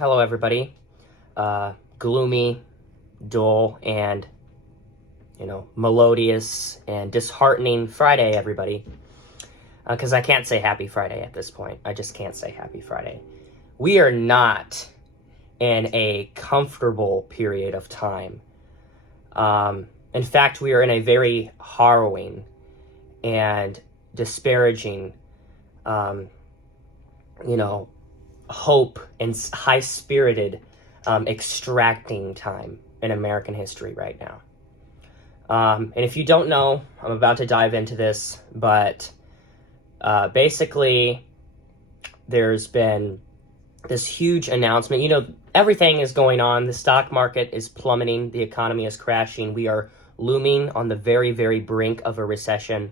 Hello, everybody. Gloomy, dull, and, melodious and disheartening Friday, everybody. Because I can't say Happy Friday at this point. I just can't say Happy Friday. We are not in a comfortable period of time. In fact, we are in a very harrowing and disparaging, hope and high-spirited extracting time in American history right now. And if you don't know, I'm about to dive into this, but basically there's been this huge announcement. Everything is going on. The stock market is plummeting. The economy is crashing. We are looming on the very, very brink of a recession.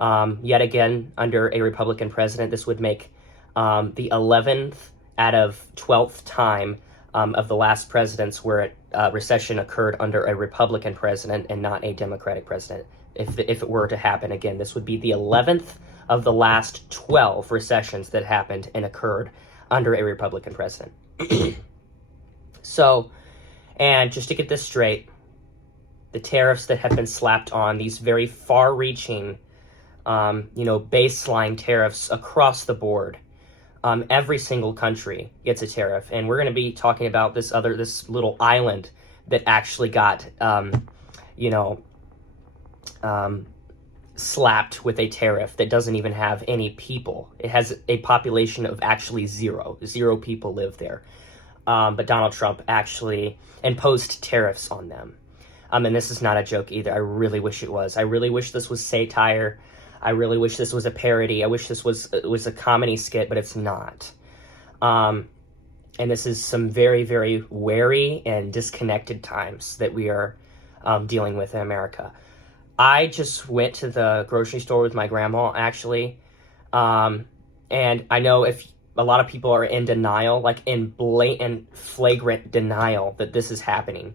Yet again, under a Republican president, this would make the 11th out of 12th time of the last presidents where a recession occurred under a Republican president and not a Democratic president. If it were to happen again, this would be the 11th of the last 12 recessions that happened and occurred under a Republican president. So, and just to get this straight, the tariffs that have been slapped on, these very far-reaching, baseline tariffs across the board, every single country gets a tariff, and we're going to be talking about this little island that actually got, slapped with a tariff that doesn't even have any people. It has a population of actually zero people live there. But Donald Trump actually imposed tariffs on them. And this is not a joke either. I really wish it was. I really wish this was satire. I really wish this was a parody. I wish this was a comedy skit, but it's not. And this is some very, very wary and disconnected times that we are dealing with in America. I just went to the grocery store with my grandma, actually. And I know if a lot of people are in denial, like in blatant, flagrant denial that this is happening.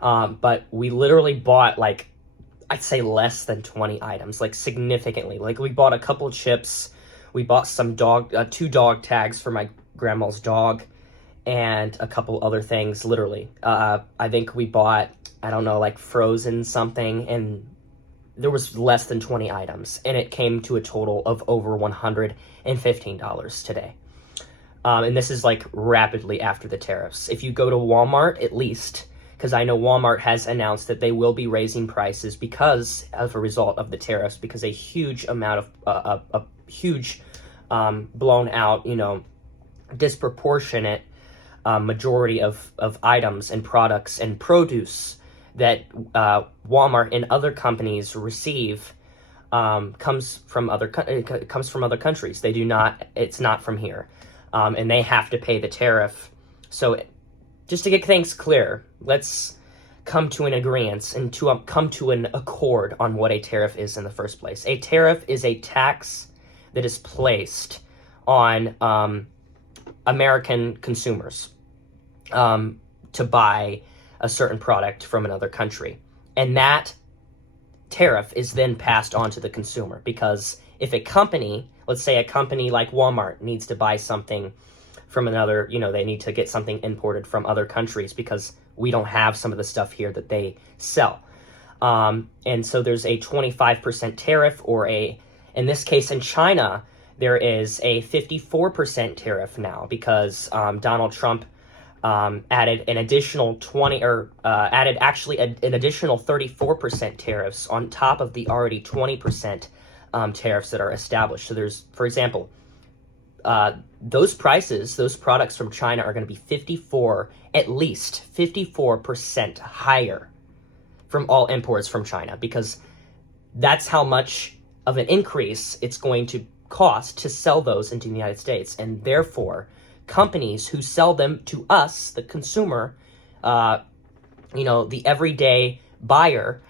But we literally bought, I'd say less than 20 items, significantly. We bought a couple chips. We bought some two dog tags for my grandma's dog and a couple other things, literally. I think we bought, frozen something, and there was less than 20 items, and it came to a total of over $115 today. And this is rapidly after the tariffs. If you go to Walmart, at least, because I know Walmart has announced that they will be raising prices because of a result of the tariffs, because a huge amount of a huge blown out, disproportionate majority of items and products and produce that Walmart and other companies receive comes from other countries. They do not. It's not from here, and they have to pay the tariff. So, just to get things clear, let's come to an agreement and come to an accord on what a tariff is in the first place. A tariff is a tax that is placed on American consumers to buy a certain product from another country. And that tariff is then passed on to the consumer, because if a company, let's say a company like Walmart, needs to buy something from another, they need to get something imported from other countries because we don't have some of the stuff here that they sell. And so there's a 25% tariff, or in this case in China, there is a 54% tariff now because Donald Trump added an additional an additional 34% tariffs on top of the already 20% tariffs that are established. So there's, for example, those products from China are going to be at least 54% higher from all imports from China, because that's how much of an increase it's going to cost to sell those into the United States. And therefore, companies who sell them to us, the consumer, the everyday buyer,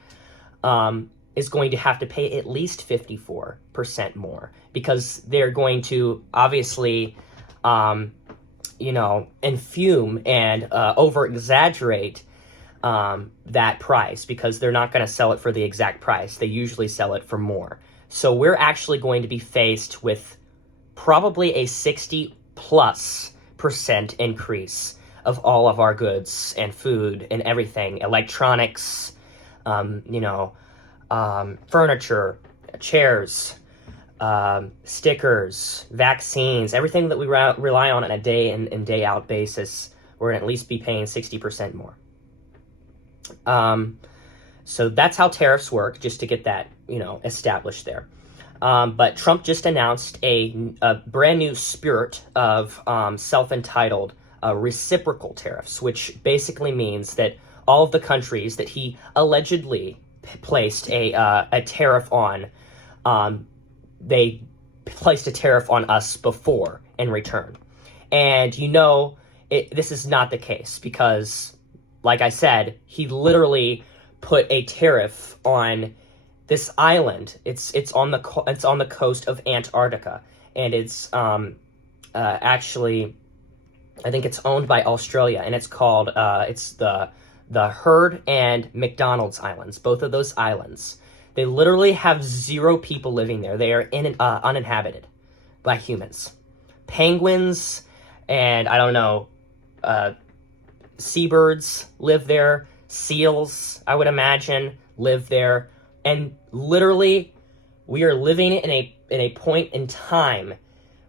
is going to have to pay at least 54% more, because they're going to obviously, infume and over-exaggerate that price, because they're not going to sell it for the exact price. They usually sell it for more. So we're actually going to be faced with probably a 60+ 100% increase of all of our goods and food and everything, electronics, furniture, chairs, stickers, vaccines, everything that we rely on a day in and day out basis, we're going to at least be paying 60% more. So that's how tariffs work, just to get that, established there. But Trump just announced a brand new spirit of self-entitled reciprocal tariffs, which basically means that all of the countries that he allegedly placed a tariff on, they placed a tariff on us before in return. And this is not the case because, like I said, he literally put a tariff on this island. It's on the coast of Antarctica, and it's actually, I think it's owned by Australia, and it's called it's the Heard and McDonald's Islands. Both of those islands, they literally have 0 people living there. They are uninhabited by humans. Penguins and seabirds live there. Seals, I would imagine, live there. And literally, we are living in a point in time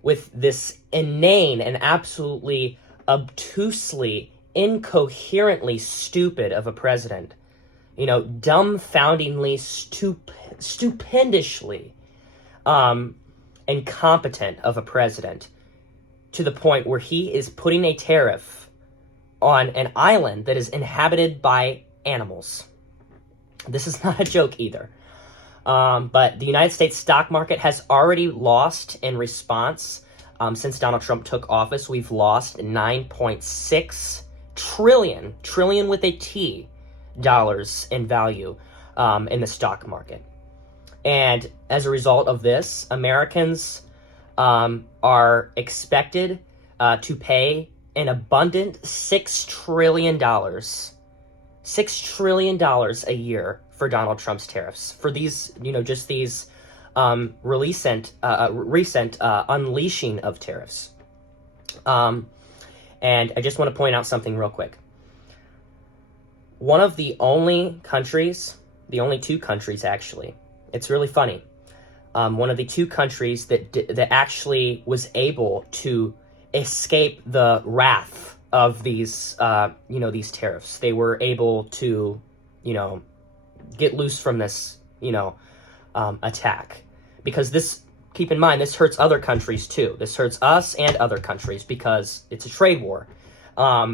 with this inane and absolutely obtusely, incoherently stupid of a president. Dumbfoundingly, stupendously incompetent of a president, to the point where he is putting a tariff on an island that is inhabited by animals. This is not a joke either. But the United States stock market has already lost in response. Since Donald Trump took office, we've lost 9.6 trillion with a T, dollars in value in the stock market. And as a result of this, Americans are expected to pay an abundant $6 trillion a year for Donald Trump's tariffs, for these, just these recent unleashing of tariffs. And I just want to point out something real quick. One of the only countries, the only 2 countries actually, it's really funny. One of the 2 countries that actually was able to escape the wrath of these tariffs. They were able to, get loose from this, attack. Because this, keep in mind, this hurts other countries too. This hurts us and other countries because it's a trade war.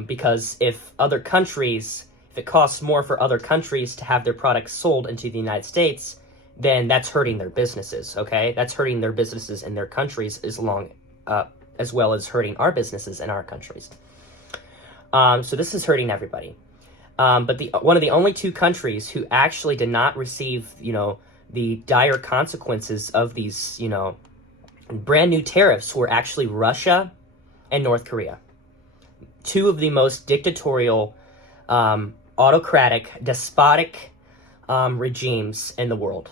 Because if it costs more for other countries to have their products sold into the United States, then that's hurting their businesses, okay? That's hurting their businesses in their countries as well as hurting our businesses in our countries. So this is hurting everybody. But one of the only 2 countries who actually did not receive, the dire consequences of these, brand new tariffs were actually Russia and North Korea. 2 of the most dictatorial, autocratic, despotic regimes in the world.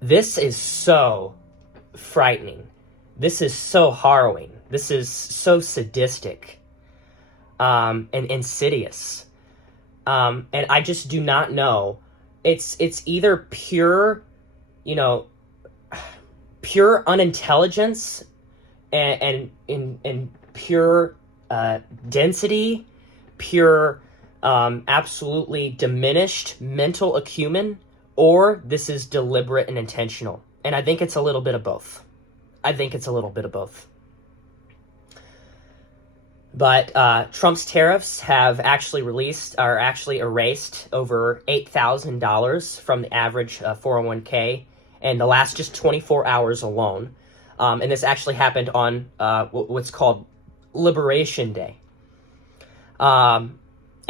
This is so frightening. This is so harrowing. This is so sadistic and insidious. And I just do not know. It's either pure, pure unintelligence and pure density, pure absolutely diminished mental acumen, or this is deliberate and intentional. And I think it's a little bit of both. But Trump's tariffs are actually erased over $8,000 from the average 401k in the last just 24 hours alone. And this actually happened on what's called Liberation Day. And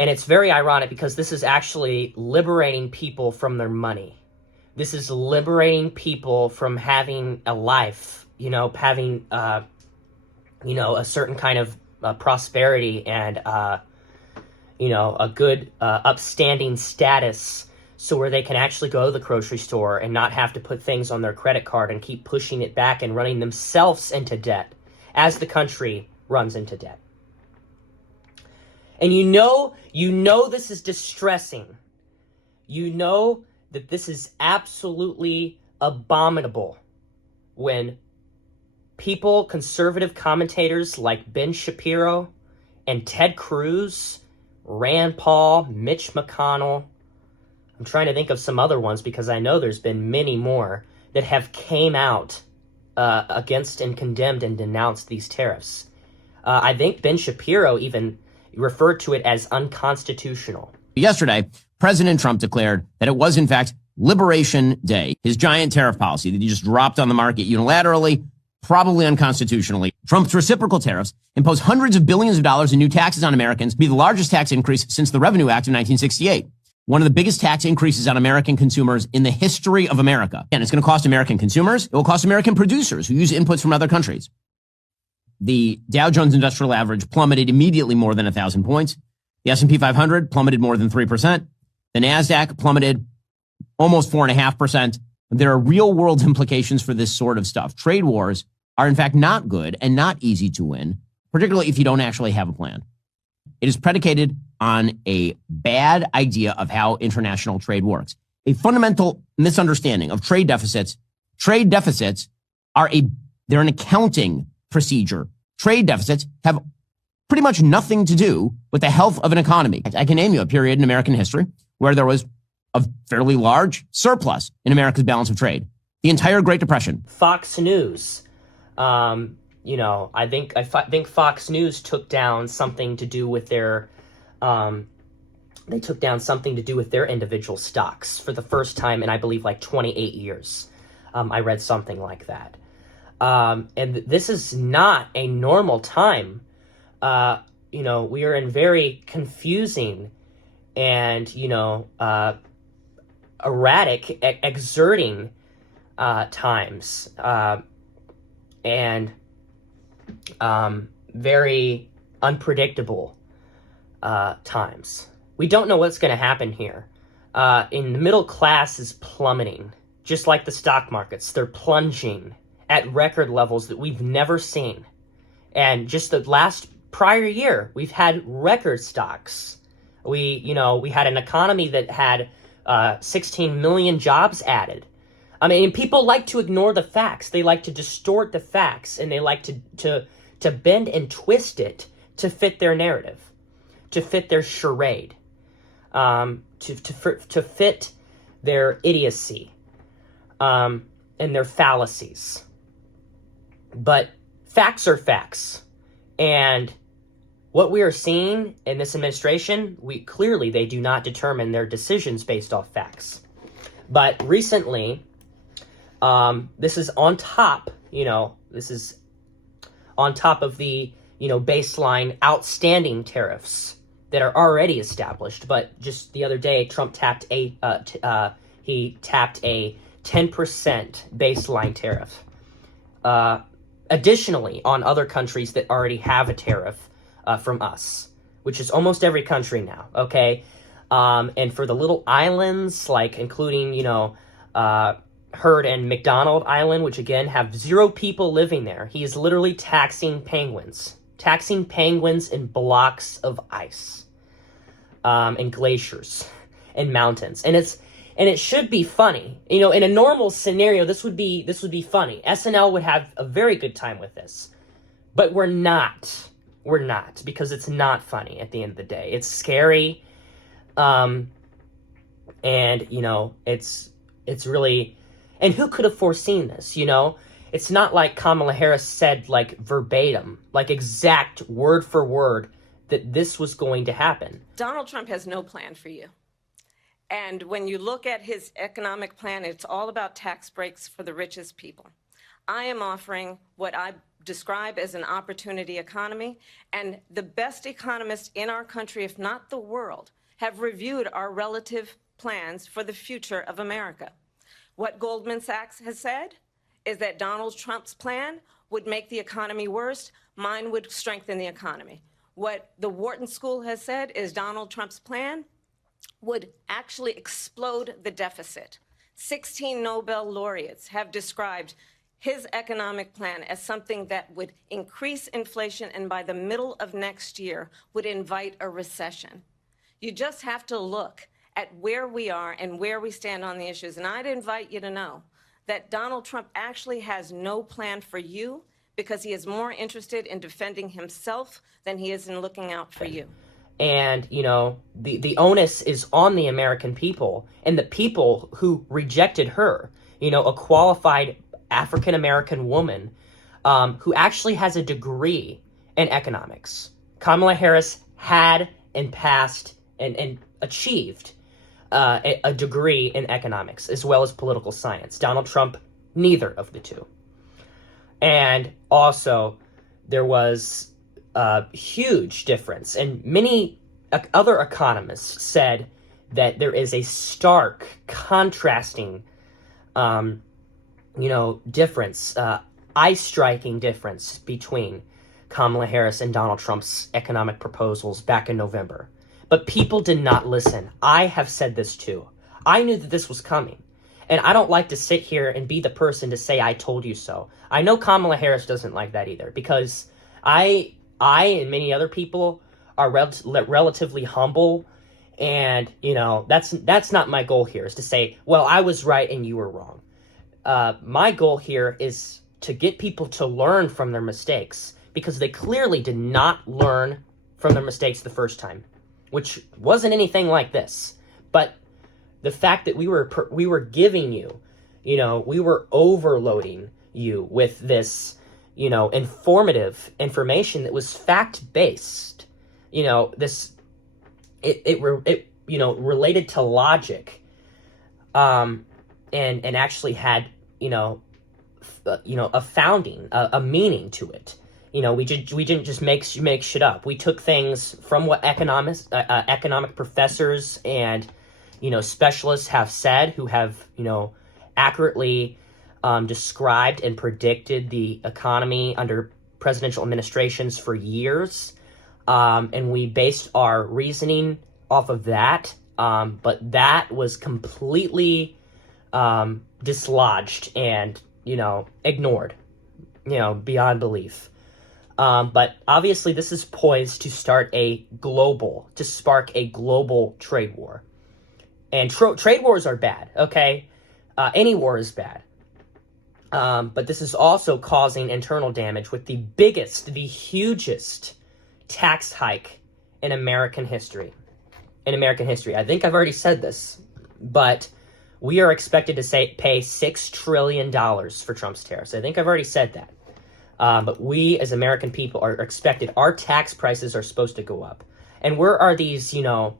it's very ironic because this is actually liberating people from their money. This is liberating people from having a life, having, a certain kind of prosperity and, a good upstanding status, so where they can actually go to the grocery store and not have to put things on their credit card and keep pushing it back and running themselves into debt as the country runs into debt. And you know this is distressing. You know that this is absolutely abominable when people, conservative commentators like Ben Shapiro and Ted Cruz, Rand Paul, Mitch McConnell, I'm trying to think of some other ones because I know there's been many more that have came out against and condemned and denounced these tariffs. I think Ben Shapiro even referred to it as unconstitutional. Yesterday, President Trump declared that it was, in fact, Liberation Day. His giant tariff policy that he just dropped on the market unilaterally, probably unconstitutionally. Trump's reciprocal tariffs impose hundreds of billions of dollars in new taxes on Americans, be the largest tax increase since the Revenue Act of 1968. One of the biggest tax increases on American consumers in the history of America. And it's going to cost American consumers. It will cost American producers who use inputs from other countries. The Dow Jones Industrial Average plummeted immediately more than 1,000 points. The S&P 500 plummeted more than 3%. The NASDAQ plummeted almost 4.5%. There are real-world implications for this sort of stuff. Trade wars are, in fact, not good and not easy to win, particularly if you don't actually have a plan. It is predicated on a bad idea of how international trade works. A fundamental misunderstanding of trade deficits. Trade deficits they're an accounting procedure. Trade deficits have pretty much nothing to do with the health of an economy. I can name you a period in American history where there was a fairly large surplus in America's balance of trade. The entire Great Depression. Fox News. I think Fox News took down something to do with their individual stocks for the first time in, I believe, like 28 years. I read something like that. And this is not a normal time. We are in very confusing and, erratic, exerting times. And very unpredictable times. We don't know what's going to happen here. In the middle class is plummeting, just like the stock markets. They're plunging at record levels that we've never seen. And just the last prior year, we've had record stocks. We had an economy that had 16 million jobs added. I mean, people like to ignore the facts. They like to distort the facts, and they like to bend and twist it to fit their narrative, to fit their charade, to fit their idiocy, and their fallacies. But facts are facts. And what we are seeing in this administration, they do not determine their decisions based off facts. But recently, this is on top of the, baseline outstanding tariffs that are already established. But just the other day, Trump tapped a 10% baseline tariff. Additionally, on other countries that already have a tariff from us, which is almost every country now, okay? And for the little islands, like including, Heard and McDonald Island, which again have 0 people living there, he is literally taxing penguins in blocks of ice, and glaciers and mountains. And it should be funny. In a normal scenario, this would be funny. SNL would have a very good time with this. But we're not, because it's not funny at the end of the day. It's scary. And it's really, and who could have foreseen this? It's not like Kamala Harris said, like, verbatim, like exact word for word that this was going to happen. Donald Trump has no plan for you. And when you look at his economic plan, it's all about tax breaks for the richest people. I am offering what I describe as an opportunity economy, and the best economists in our country, if not the world, have reviewed our relative plans for the future of America. What Goldman Sachs has said is that Donald Trump's plan would make the economy worse. Mine would strengthen the economy. What the Wharton School has said is Donald Trump's plan would actually explode the deficit. 16 Nobel laureates have described his economic plan as something that would increase inflation and by the middle of next year would invite a recession. You just have to look at where we are and where we stand on the issues. And I'd invite you to know that Donald Trump actually has no plan for you because he is more interested in defending himself than he is in looking out for you. And, the onus is on the American people and the people who rejected her, a qualified African-American woman who actually has a degree in economics. Kamala Harris had and passed and achieved a degree in economics as well as political science. Donald Trump, neither of the two. And also, there was a huge difference. And many other economists said that there is a stark, contrasting, difference, eye-striking difference between Kamala Harris and Donald Trump's economic proposals back in November. But people did not listen. I have said this too. I knew that this was coming. And I don't like to sit here and be the person to say, I told you so. I know Kamala Harris doesn't like that either, because I and many other people are relatively humble. And, that's not my goal here, is to say, well, I was right and you were wrong. My goal here is to get people to learn from their mistakes, because they clearly did not learn from their mistakes the first time, which wasn't anything like this. But the fact that we were giving you, we were overloading you with this, informative information that was fact-based, related to logic, and actually had, a founding, a meaning to it. We didn't just make shit up. We took things from what economic professors and specialists have said, who have accurately described and predicted the economy under presidential administrations for years, and we based our reasoning off of that. But that was completely dislodged and ignored, beyond belief. But obviously this is poised to spark a global trade war. And trade wars are bad, okay? Any war is bad. But this is also causing internal damage with the hugest tax hike in American history. I think I've already said this, but we are expected to pay $6 trillion for Trump's tariffs. I think I've already said that. But we as American people are expected, our tax prices are supposed to go up. And where are these, I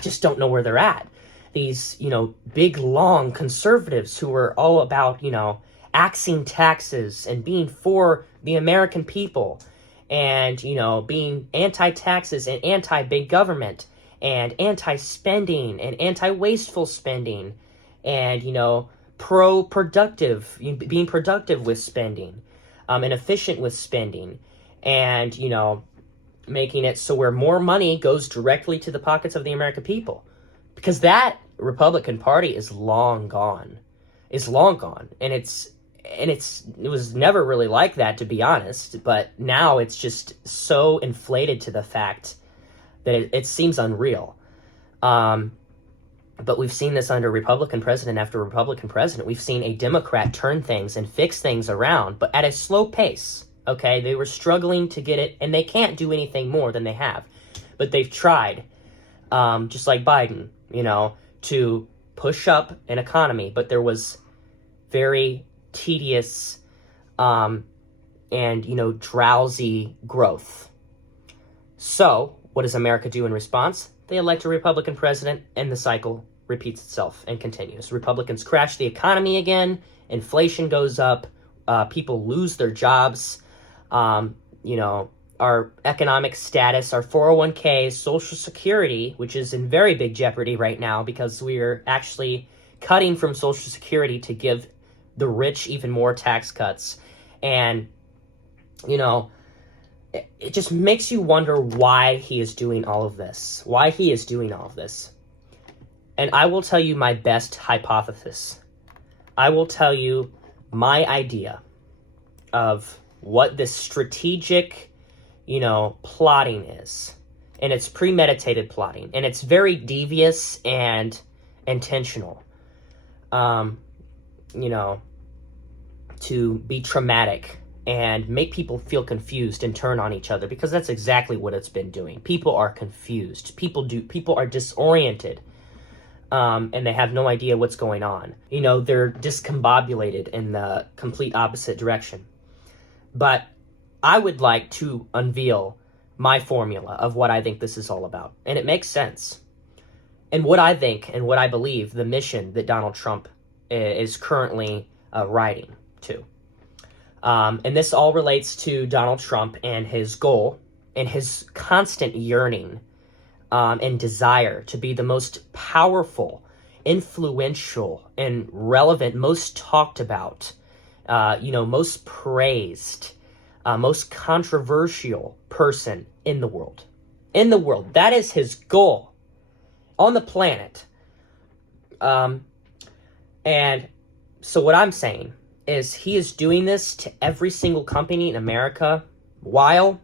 just don't know where they're at. These, big, long conservatives who are all about, axing taxes and being for the American people and, being anti-taxes and anti-big government and anti-spending and anti-wasteful spending and, pro-productive, being productive with spending, and efficient with spending, and, making it so where more money goes directly to the pockets of the American people. Because that Republican Party is long gone. And it was never really like that, to be honest, but now it's just so inflated to the fact that it seems unreal. But we've seen this under Republican president after Republican president. We've seen a Democrat turn things and fix things around, but at a slow pace, okay? They were struggling to get it, and they can't do anything more than they have. But they've tried, just like Biden, to push up an economy, but there was very tedious and, drowsy growth. So, what does America do in response? They elect a Republican president, and the cycle repeats itself and continues. Republicans crash the economy again, inflation goes up, people lose their jobs, our economic status, our 401ks, Social Security, which is in very big jeopardy right now because we're actually cutting from Social Security to give the rich even more tax cuts. And, it just makes you wonder why he is doing all of this. And I will tell you my best hypothesis. I will tell you my idea of what this strategic, plotting is. And it's premeditated plotting. And it's very devious and intentional, to be traumatic and make people feel confused and turn on each other, because that's exactly what it's been doing. People are confused. People are disoriented. And they have no idea what's going on. They're discombobulated in the complete opposite direction. But I would like to unveil my formula of what I think this is all about. And it makes sense. And what I think and what I believe the mission that Donald Trump is currently riding to. And this all relates to Donald Trump and his goal and his constant yearning and desire to be the most powerful, influential, and relevant, most talked about, most praised, most controversial person in the world. In the world. That is his goal on the planet. And so what I'm saying is he is doing this to every single company in America while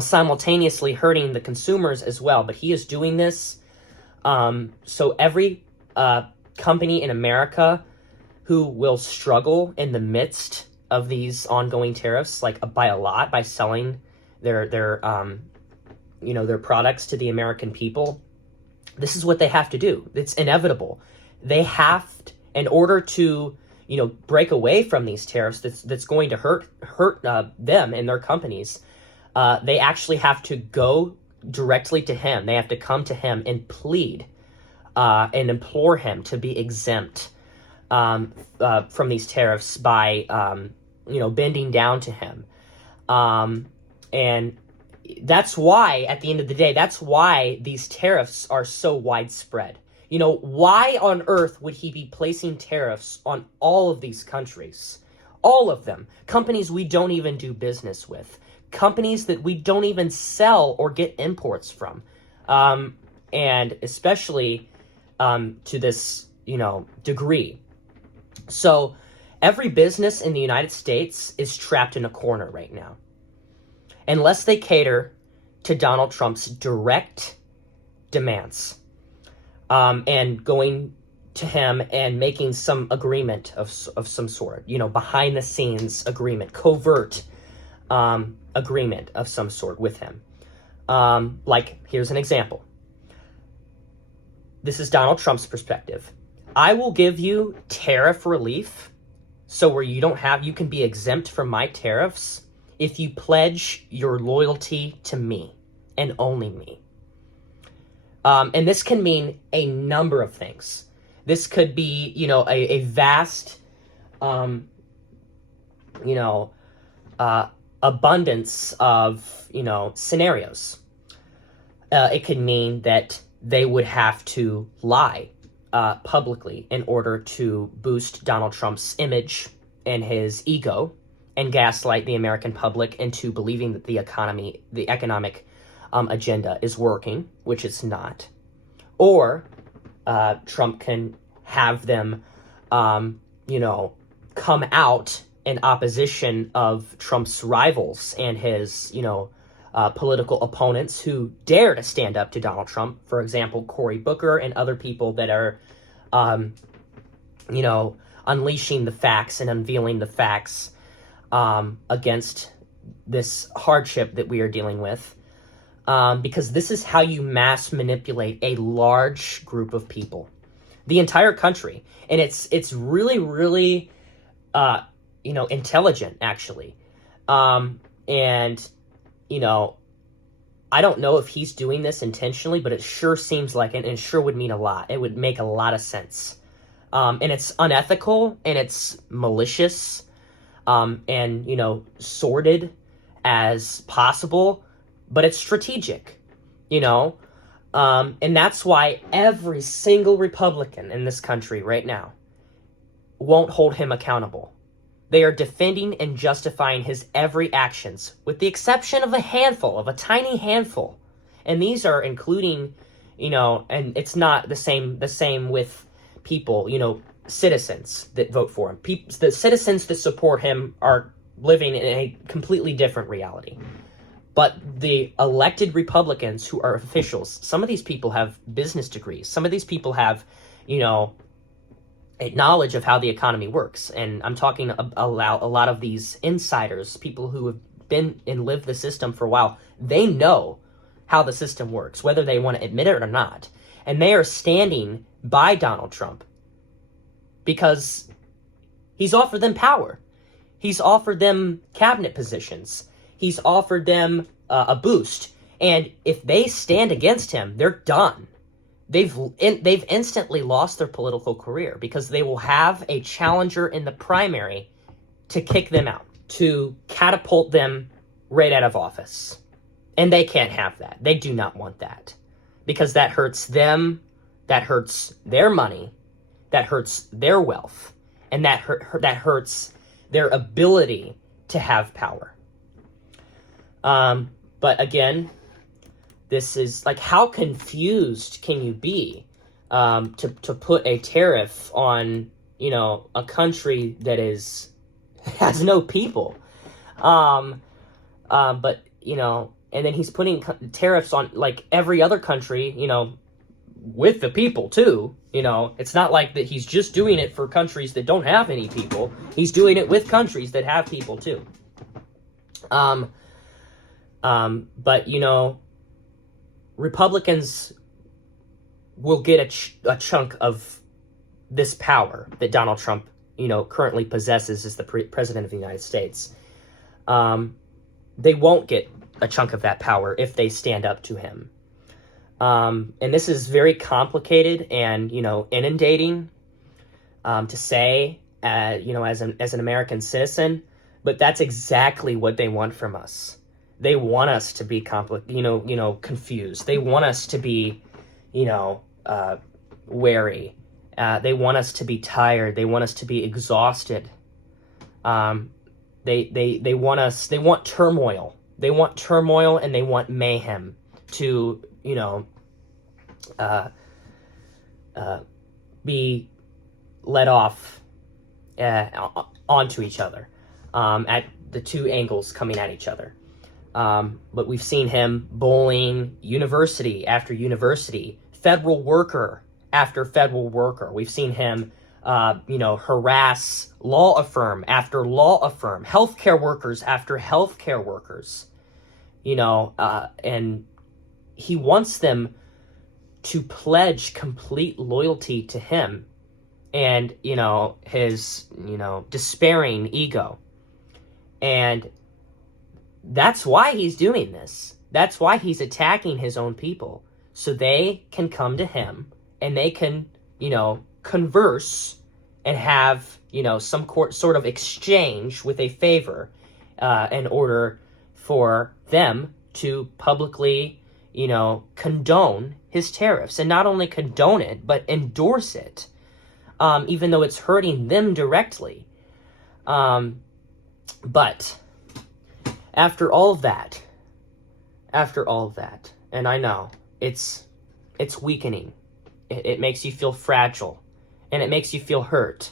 simultaneously hurting the consumers as well. But he is doing this so every company in America who will struggle in the midst of these ongoing tariffs, like by a lot, by selling their products to the American people, this is what they have to do. It's inevitable. They have to, in order to break away from these tariffs that's going to hurt them and their companies. They actually have to go directly to him. They have to come to him and plead and implore him to be exempt from these tariffs by, bending down to him. And that's why, at the end of the day, that's why these tariffs are so widespread. Why on earth would he be placing tariffs on all of these countries? All of them. Companies we don't even do business with. Companies that we don't even sell or get imports from. And especially to this, degree. So every business in the United States is trapped in a corner right now. Unless they cater to Donald Trump's direct demands. And going to him and making some agreement of some sort, behind the scenes agreement, covert agreement of some sort with him. Like, here's an example. This is Donald Trump's perspective. I will give you tariff relief, so where you can be exempt from my tariffs if you pledge your loyalty to me and only me. And this can mean a number of things. This could be, a vast, abundance of, scenarios. It could mean that they would have to lie publicly in order to boost Donald Trump's image and his ego and gaslight the American public into believing that the economic agenda is working, which it's not. Or Trump can have them, come out in opposition of Trump's rivals and his, political opponents who dare to stand up to Donald Trump. For example, Cory Booker and other people that are, unleashing the facts and unveiling the facts against this hardship that we are dealing with. Because this is how you mass manipulate a large group of people, the entire country. And it's really, really, intelligent, actually. And, I don't know if he's doing this intentionally, but it sure seems like it, and it sure would mean a lot. It would make a lot of sense. And it's unethical, and it's malicious, and, sordid as possible. But it's strategic, and that's why every single Republican in this country right now won't hold him accountable. They are defending and justifying his every actions, with the exception of a tiny handful. And these are including, and it's not the same with people, citizens that vote for him. The citizens that support him are living in a completely different reality. But the elected Republicans who are officials, some of these people have business degrees. Some of these people have, a knowledge of how the economy works. And I'm talking about a lot of these insiders, people who have been and lived the system for a while. They know how the system works, whether they want to admit it or not. And they are standing by Donald Trump because he's offered them power. He's offered them cabinet positions. He's offered them a boost. And if they stand against him, they're done. They've instantly lost their political career because they will have a challenger in the primary to kick them out, to catapult them right out of office. And they can't have that. They do not want that because that hurts them, that hurts their money, that hurts their wealth, and that hurts their ability to have power. But again, this is like, how confused can you be to put a tariff on, a country that has no people? But, and then he's putting tariffs on like every other country, with the people too. It's not like that he's just doing it for countries that don't have any people. He's doing it with countries that have people too. But, Republicans will get a chunk of this power that Donald Trump, currently possesses as the president of the United States. They won't get a chunk of that power if they stand up to him. And this is very complicated and, inundating to say, as an American citizen, but that's exactly what they want from us. They want us to be confused. They want us to be, wary. They want us to be tired. They want us to be exhausted. They want turmoil. They want turmoil and they want mayhem to, be let off onto each other at the two angles coming at each other. But we've seen him bullying university after university, federal worker after federal worker. We've seen him, harass law firm after law firm, healthcare workers after healthcare workers, and he wants them to pledge complete loyalty to him and, his, despairing ego. And that's why he's doing this. That's why he's attacking his own people, so they can come to him and they can, converse and have, some sort of exchange with a favor in order for them to publicly, condone his tariffs. And not only condone it, but endorse it, even though it's hurting them directly. But after all of that, and I know it's weakening. It makes you feel fragile, and it makes you feel hurt.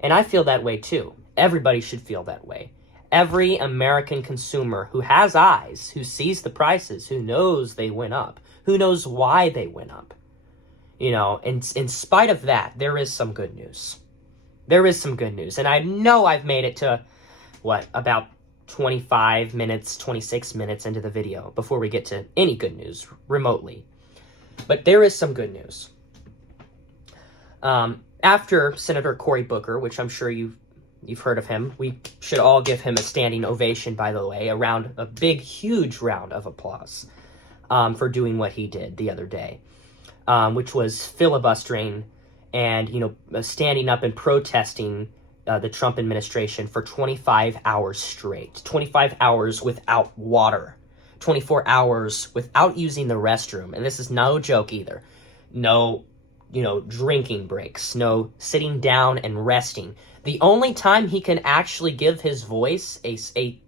And I feel that way too. Everybody should feel that way. Every American consumer who has eyes, who sees the prices, who knows they went up, who knows why they went up. In spite of that, there is some good news. There is some good news. And I know I've made it to, about 25 minutes, 26 minutes into the video before we get to any good news remotely. But there is some good news. After Senator Cory Booker, which I'm sure you've heard of him, we should all give him a standing ovation, by the way, a big, huge round of applause for doing what he did the other day, which was filibustering and, standing up and protesting the Trump administration for 25 hours straight, 25 hours without water, 24 hours without using the restroom. And this is no joke either. No, drinking breaks, no sitting down and resting. The only time he can actually give his voice a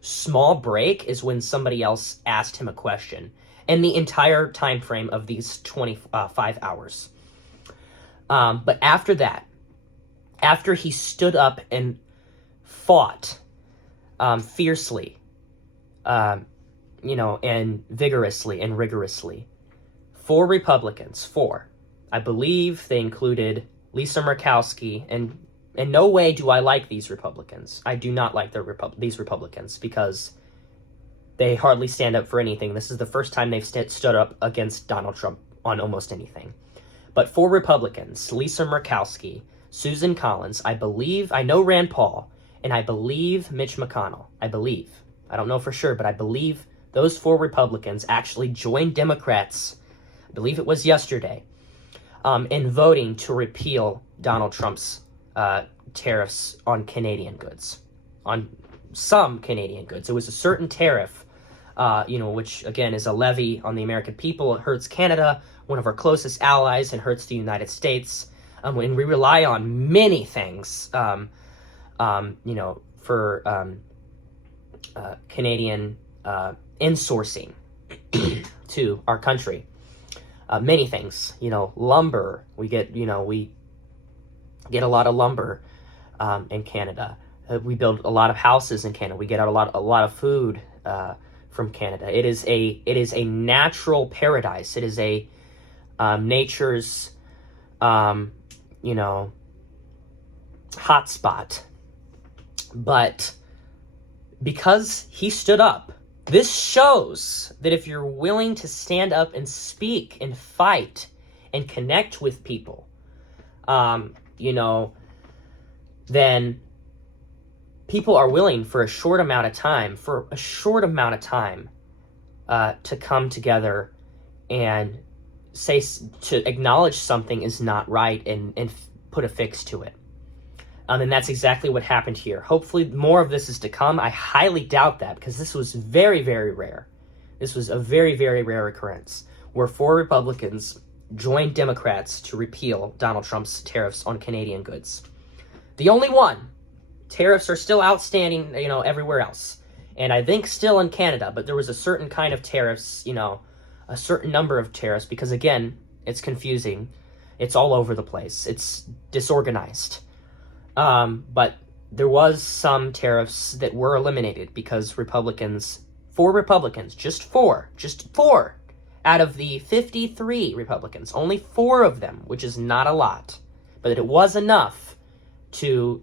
small break is when somebody else asked him a question. in the entire time frame of these 25 hours. But after that, after he stood up and fought fiercely, and vigorously and rigorously, 4 Republicans, 4, I believe they included Lisa Murkowski, and in no way do I like these Republicans. I do not like these Republicans because they hardly stand up for anything. This is the first time they've stood up against Donald Trump on almost anything. But 4 Republicans, Lisa Murkowski, Susan Collins, I know Rand Paul, and I believe Mitch McConnell. I don't know for sure, but I believe those 4 Republicans actually joined Democrats, I believe it was yesterday, in voting to repeal Donald Trump's tariffs on Canadian goods, on some Canadian goods. It was a certain tariff, which again is a levy on the American people. It hurts Canada, one of our closest allies, and hurts the United States. And we rely on many things, for Canadian insourcing to our country. Many things, lumber. We get a lot of lumber in Canada. We build a lot of houses in Canada. We get a lot of food from Canada. It is a natural paradise. It is a nature's hotspot. But because he stood up, this shows that if you're willing to stand up and speak and fight and connect with people, then people are willing for a short amount of time, to come together and to acknowledge something is not right and put a fix to it. And that's exactly what happened here. Hopefully more of this is to come. I highly doubt that, because this was very, very rare. This was a very, very rare occurrence where 4 Republicans joined Democrats to repeal Donald Trump's tariffs on Canadian goods. The only one. Tariffs are still outstanding, everywhere else. And I think still in Canada, but there was a certain kind of tariffs, a certain number of tariffs, because again, it's confusing. It's all over the place. It's disorganized. But there was some tariffs that were eliminated because 4 Republicans, just four out of the 53 Republicans, only 4 of them, which is not a lot, but it was enough to,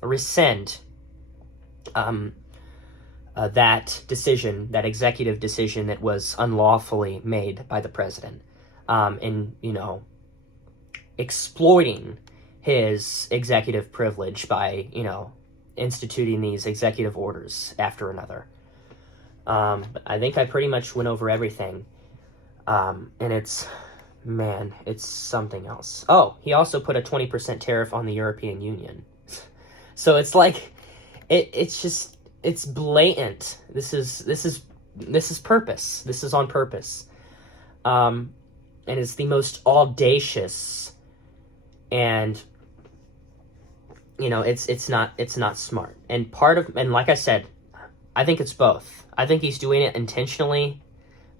rescind that decision, that executive decision that was unlawfully made by the president, in exploiting his executive privilege by, instituting these executive orders after another. I think I pretty much went over everything. And it's something else. Oh, he also put a 20% tariff on the European Union. So it's like, it's blatant. This is purpose. This is on purpose. And it's the most audacious, and it's not smart. And like I said, I think it's both. I think he's doing it intentionally,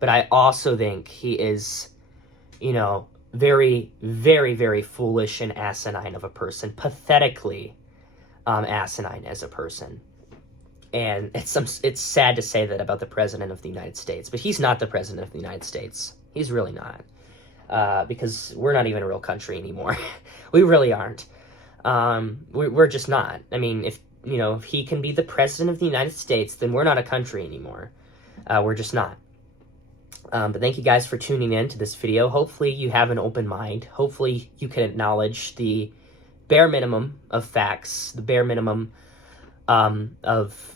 but I also think he is, very, very, very foolish and asinine of a person, pathetically asinine as a person. And it's sad to say that about the President of the United States, but he's not the President of the United States. He's really not, because we're not even a real country anymore. We really aren't. We're just not. I mean, if he can be the President of the United States, then we're not a country anymore. We're just not. But thank you guys for tuning in to this video. Hopefully you have an open mind. Hopefully you can acknowledge the bare minimum of facts, the bare minimum of,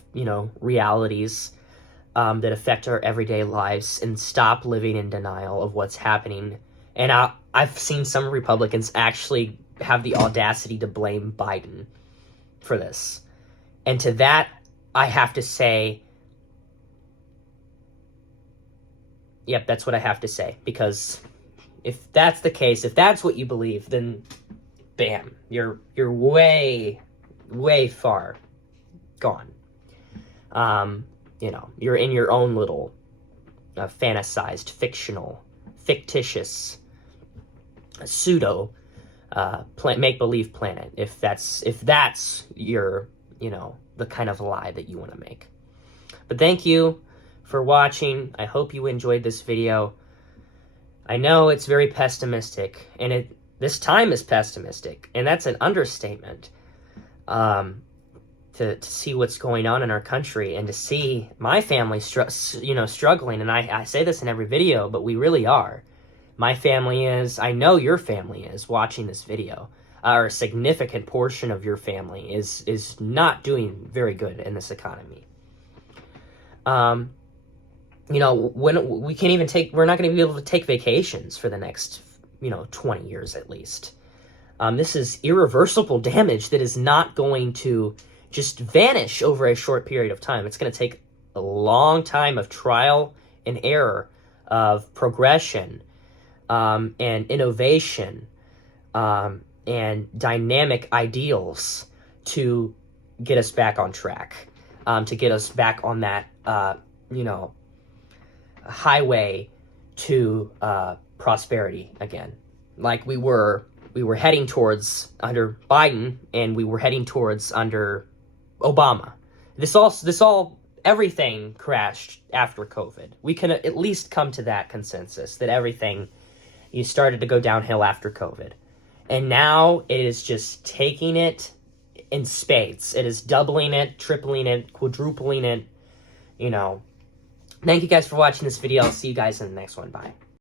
realities that affect our everyday lives, and stop living in denial of what's happening. And I've seen some Republicans actually have the audacity to blame Biden for this. And to that, I have to say, yep, that's what I have to say. Because if that's the case, if that's what you believe, then bam, you're way, way far gone. You're in your own little fantasized, fictional, fictitious, pseudo make-believe planet, if that's your, the kind of lie that you want to make. But thank you for watching. I hope you enjoyed this video. I know it's very pessimistic, and this time is pessimistic, and that's an understatement. To see what's going on in our country, and to see my family struggling, and I say this in every video, but we really are. My family is, I know your family is, watching this video, or a significant portion of your family is not doing very good in this economy. When we can't even we're not going to be able to take vacations for the next, 20 years at least. This is irreversible damage that is not going to just vanish over a short period of time. It's going to take a long time of trial and error, of progression, and innovation, and dynamic ideals to get us back on track, to get us back on that, highway to prosperity again, like we were heading towards under Biden, and we were heading towards under Obama. Everything crashed after COVID. We can at least come to that consensus that everything started to go downhill after COVID. And now it is just taking it in spades. It is doubling it, tripling it, quadrupling it. Thank you guys for watching this video. I'll see you guys in the next one. Bye.